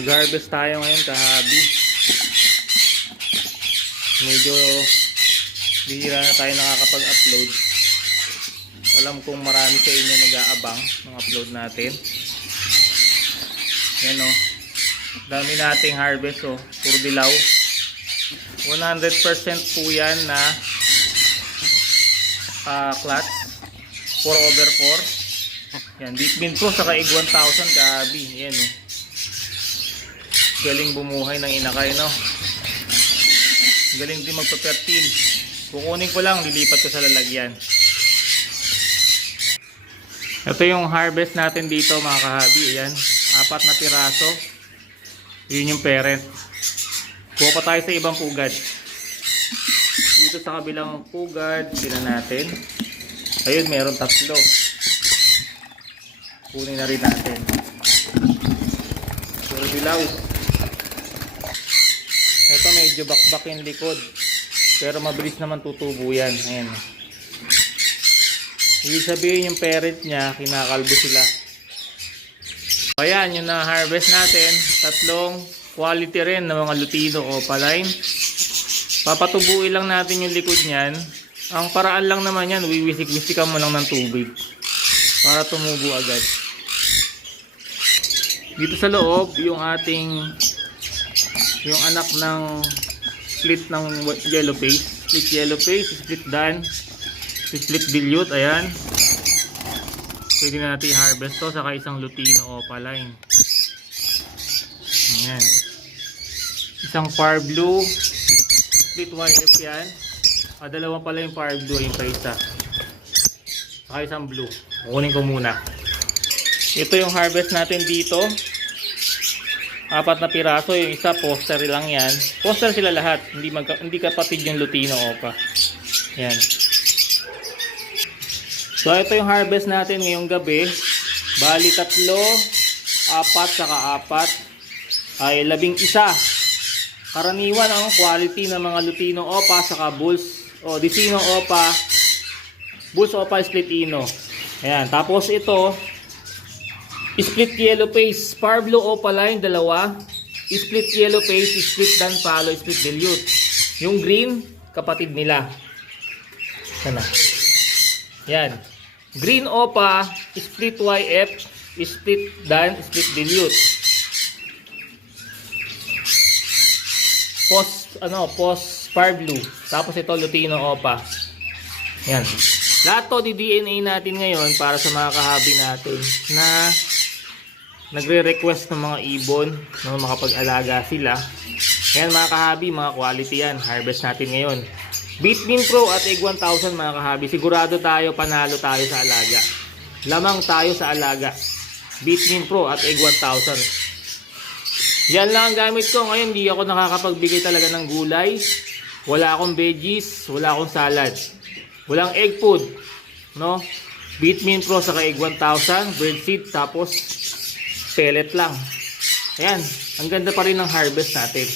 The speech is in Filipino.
Mag-harvest tayo ngayon, kahabi. Medyo bihira na tayo nakakapag-upload. Alam kong marami sa inyo nag-aabang ng upload natin. Yan o. Dami nating harvest o. Puro dilaw. 100% po yan na clutch. 4/4. Yan. Deepmin Pro saka EG 1000 kahabi. Yan o. Galing bumuhay ng inakay, no? Galing din magpapertil. Kukunin ko lang, lilipat ko sa lalagyan. Ito yung harvest natin dito, mga kahabi. Ayan, 4 na piraso. Yun yung parent. Kuha pa tayo sa ibang pugad. Dito sa kabilang pugad, tingnan natin. Ayun, meron 3. Kunin na rin natin. Puro dilaw. Ito medyo bakbak yung likod. Pero mabilis naman tutubo yan. Ayan. Ibig sabihin yung parent niya, kinakalbo sila. Ayan, yung na-harvest natin. 3 quality rin na mga Lutino Opaline. Papatubuin lang natin yung likod niyan. Ang paraan lang naman yan, wiwisik-wisikan mo lang ng tubig. Para tumubo agad. Dito sa loob, yung anak ng split ng yellow face, split yellow face, split dan, split dilute. Ayan, pwede na natin harvest to. Saka isang Lutino Opaline. Ayan, isang Far Blue split YF yan. Dalawa pala yung Far Blue, yung isa, saka isang blue. Kukunin ko muna. Ito yung harvest natin dito. 4 na piraso, yung isa poster lang yan. Poster sila lahat, hindi kapatid yung Lutino Opa. Yan. So ito yung harvest natin ngayong gabi. Bali 3, 4 saka 4 ay 11. Karaniwan ang quality ng mga Lutino Opa saka Bulls o Dicino Opa, Bulls Opa Split Ino. Ayan, tapos ito split yellow face, Far Blue Opaline 2, split yellow face, split dan palo, split dilute. Yung green, kapatid nila. Sana. Yan. Green Opa, split YF, split dan, split dilute. Post Far Blue. Tapos ito Lutino Opa. Yan. Lahat to di-DNA natin ngayon para sa mga kahabi natin na nagre-request ng mga ibon na makapag-alaga sila. Ayan mga kahabi, mga quality yan. Harvest natin ngayon. Deepmin Pro at EG 1000 mga kahabi. Sigurado tayo, panalo tayo sa alaga. Lamang tayo sa alaga. Deepmin Pro at EG 1000. Yan lang ang gamit ko. Ngayon hindi ako nakakapagbigay talaga ng gulay. Wala akong veggies, wala akong salad. Walang egg food, no? Deepmin Pro sa EG 1000, birdseed, tapos pellet lang. Ayan, ang ganda pa rin ng harvest natin.